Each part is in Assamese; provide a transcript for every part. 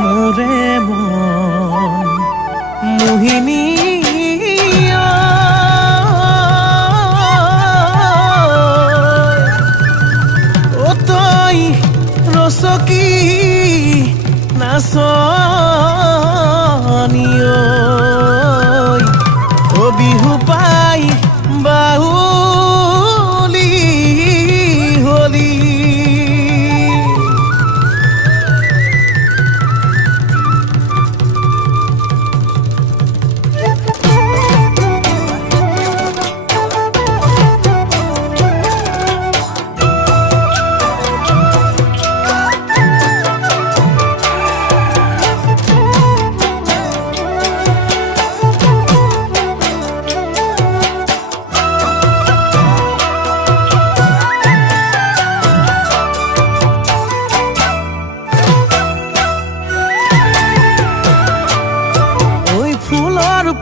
মোৰে মন মোহিনী ও তই ৰসকি নাচনি ও বিহু পাই বাউলি হলি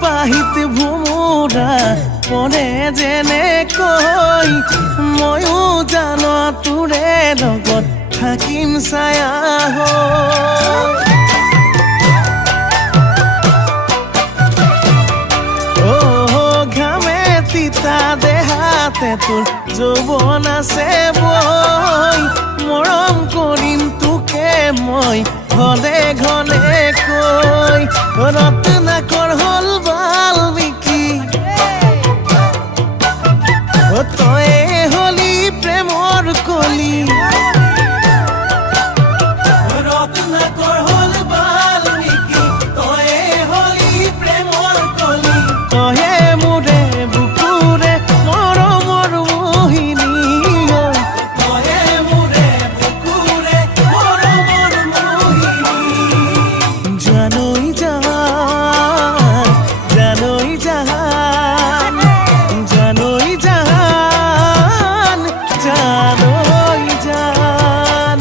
পাহিত ভোমোৰা পৰে যেনেকৈ ময়ো জান তোৰে লগত থাকিম ছায়া ঘামে তিতা দেহাতে তোৰ যৌৱন আছে বৈ মৰম কৰিম তোকে মই ঘনে ঘনে কৈ ৰত্নাকৰ হল বাল্মীকি তয়ে হলি প্ৰেমৰ কলি ৰত্নাকৰ হল বাল্মীকি তয়ে হলি প্ৰেমৰ কলি তয়ে মোৰে বুকুৰে মৰমৰ মোহিনী তয়ে মোৰে বুকুৰে মৰমৰ মোহিনী জানৈ জান জানৈ জান জানৈ জান জানৈ জান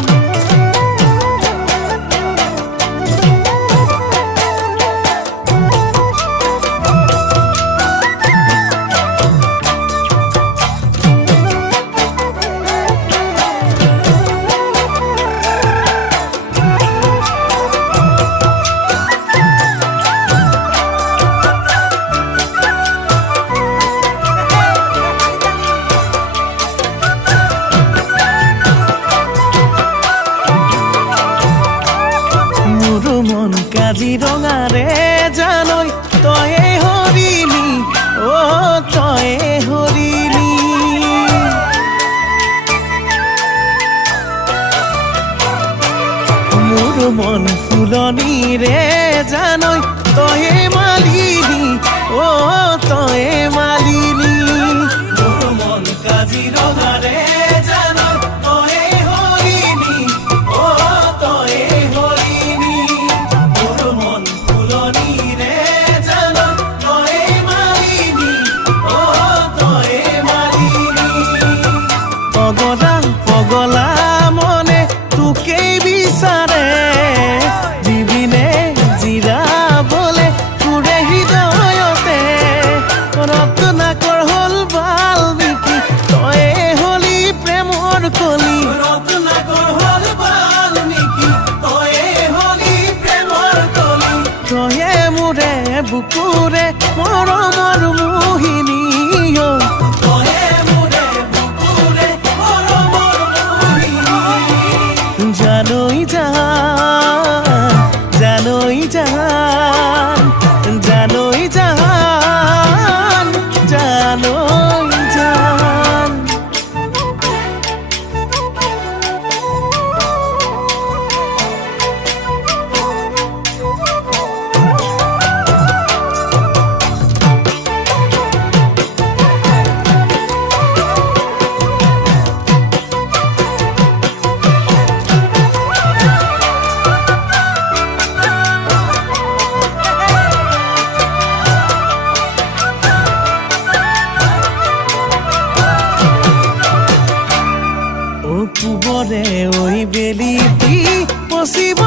মন কাজিৰঙাৰে জানৈ তয়ে হৰিলি তয়ে হৰিলি মোৰ মন ফুলনিৰে জানৈ তয়ে মালিনী তয়ে মালিনী মোৰ মন কাজিৰঙাৰে জানৈ তয়ে হৰিলি তয়ে হৰিলি পগলা মনে তোকেই বিচাৰে দিবিনে জিৰাবলে তোৰে হৃদয়তে ৰত্নাকৰ হল বাল্মীকি তয়ে হলি পৰে ঐ বেলিটি পচিব